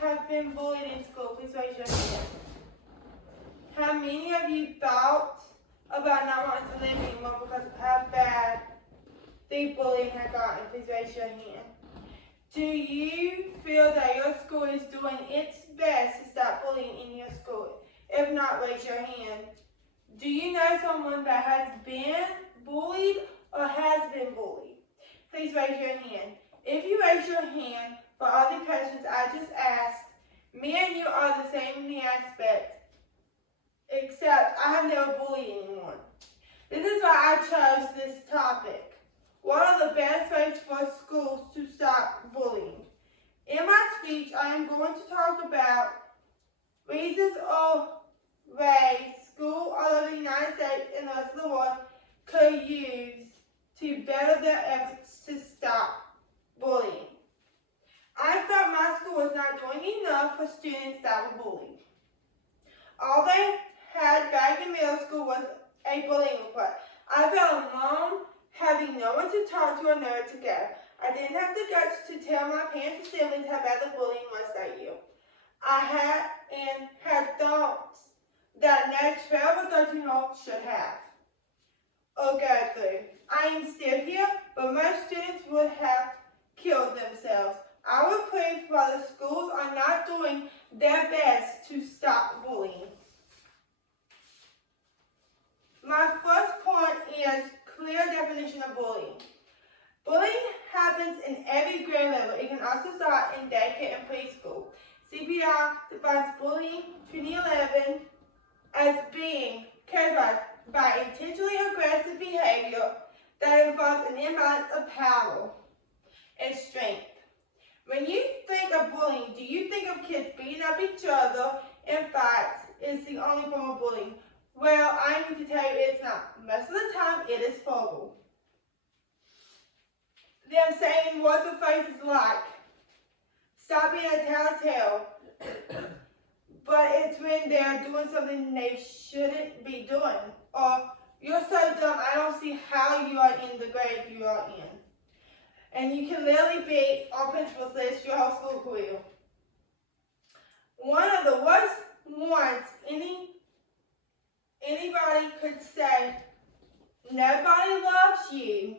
have been bullied in school? Please raise your hand. How many of you thought about not wanting to live anymore because of how bad the bullying had gotten? Please raise your hand. Do you feel that your school is doing its best to stop bullying in your school? If not, raise your hand. Do you know someone that has been bullied or has been bullied? Please raise your hand. If you raise your hand for all the questions I just asked, me and you are the same in the aspect, except I have never bullied anyone. This is why I chose this topic. What are the best ways for schools to stop bullying? In my speech, I am going to talk about reasons or ways schools all over the United States and the rest of the world could use to better their efforts to stop bullying. I felt my school was not doing enough for students that were bullied. All they had back in middle school was a bullying report. I felt alone, having no one to talk to or know to go. I didn't have the guts to tell my parents or siblings how bad the bullying was that year. I had thoughts that next 12 or 13-year-olds should have or go through. I am still here, but most students would have killed themselves. I will prove why the schools are not doing their best to stop bullying. My first point is clear definition of bullying. Bullying happens in every grade level. It can also start in daycare and preschool. CPR defines bullying 2011 as being characterized by intentionally aggressive behavior that involves an imbalance of power and strength. When you think of bullying, do you think of kids beating up each other in fights is the only form of bullying? Well, I need to tell you it's not. Most of the time, it is verbal. Them saying words or phrases like, stop being a tattletale, but it's when they're doing something they shouldn't be doing. Or, you're so dumb, I don't see how you are in the grade you are in. And you can literally be on principal's list your whole school career. One of the worst ones anybody could say, nobody loves you,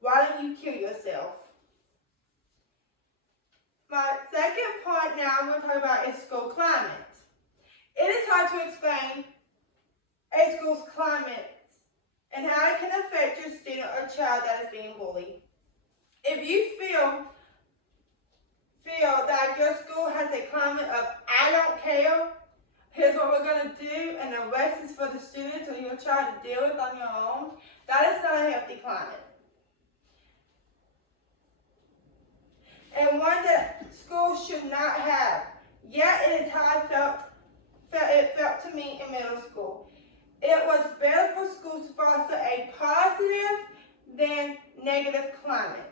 why don't you kill yourself? My second point now I'm going to talk about is school climate. It is hard to explain a school's climate and how it can affect your student or child that is being bullied. If you feel that your school has a climate of I don't care, here's what we're going to do, and the rest is for the students or your child to deal with on your own, that is not a healthy climate. And one that schools should not have. Yet it is how it felt to me in middle school. It was better for schools to foster a positive than negative climate.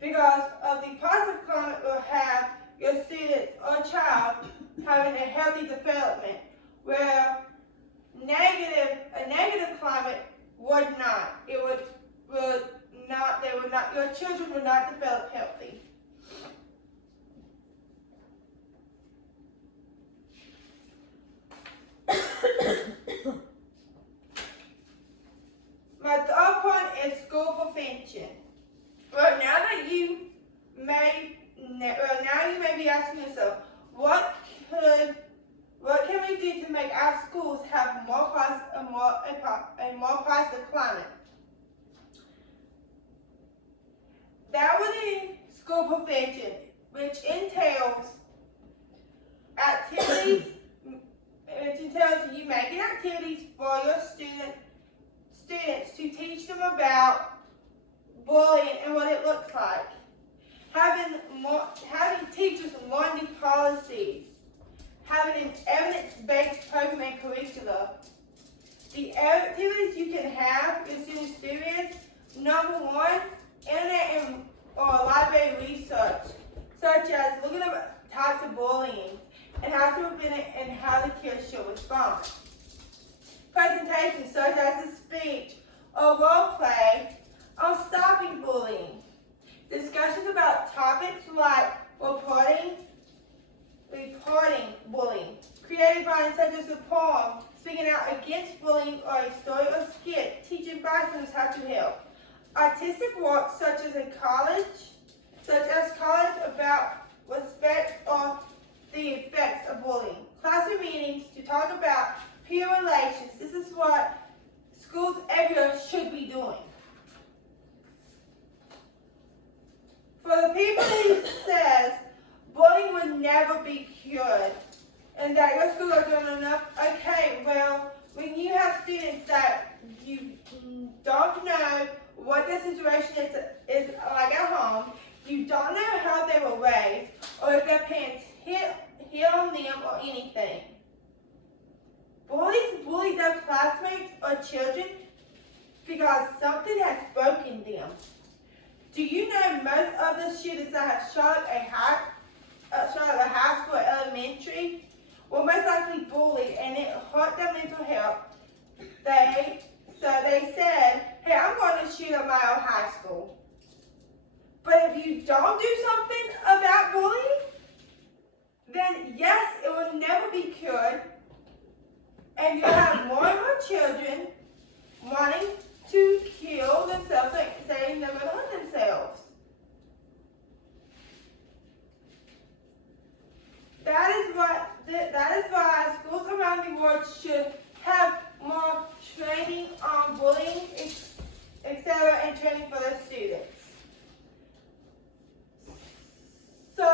Because of the positive climate will have your student or child having a healthy development, where a negative climate would not. Your children would not develop healthy. My third point is school prevention. Well, now you may be asking yourself, what can we do to make our schools have a more positive climate? That would be school prevention, which entails you making activities for your students to teach them about bullying and what it looks like. Having teachers learn the policies. Having an evidence-based program and curricula. The activities you can have your students do is, number one, internet or library research, such as looking at types of bullying and how to prevent it and how the kids should respond. Presentations such as a speech or role play on stopping bullying. Discussions about topics like reporting, supporting bullying. Creative writing such as a poem speaking out against bullying or a story or skit teaching bystanders how to help. Artistic work such as college about respect or the effects of bullying. Classroom meetings to talk about peer relations. This is what schools everywhere should be doing. For the people who says bullying will never be cured and that your school are doing enough, okay, well, when you have students that you don't know what the situation is like at home, you don't know how they were raised, or if their parents hit on them or anything. Bullies bully their classmates or children because something has broken them. Do you know most of the students that have shot at a high school or elementary were most likely bullied and it hurt their mental health? So they said, hey, I'm going to shoot at my own high school. But if you don't do something about bullying, then yes, it will never be cured. And you'll have more and more children wanting to kill themselves, like saying they're going to hurt themselves. That is why schools around the world should have more training on bullying, etc., and training for their students. So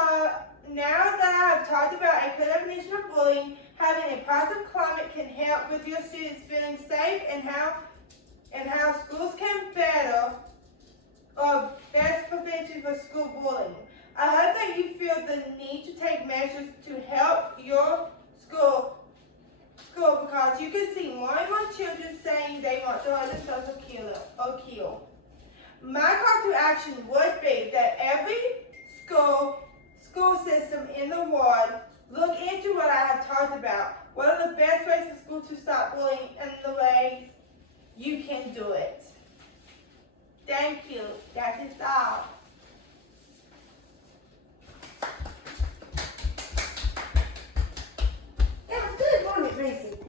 now that I have talked about a clear definition of bullying, having a positive climate can help with your students feeling safe and how schools can better or best prevention for school bullying. I hope that you feel the need to take measures to help your school because you can see more and more children saying they want to hurt themselves or kill. My call to action would be that every school system in the world look into what I have talked about. What are the best ways for school to stop bullying and the ways you can do it. Thank you. That is all.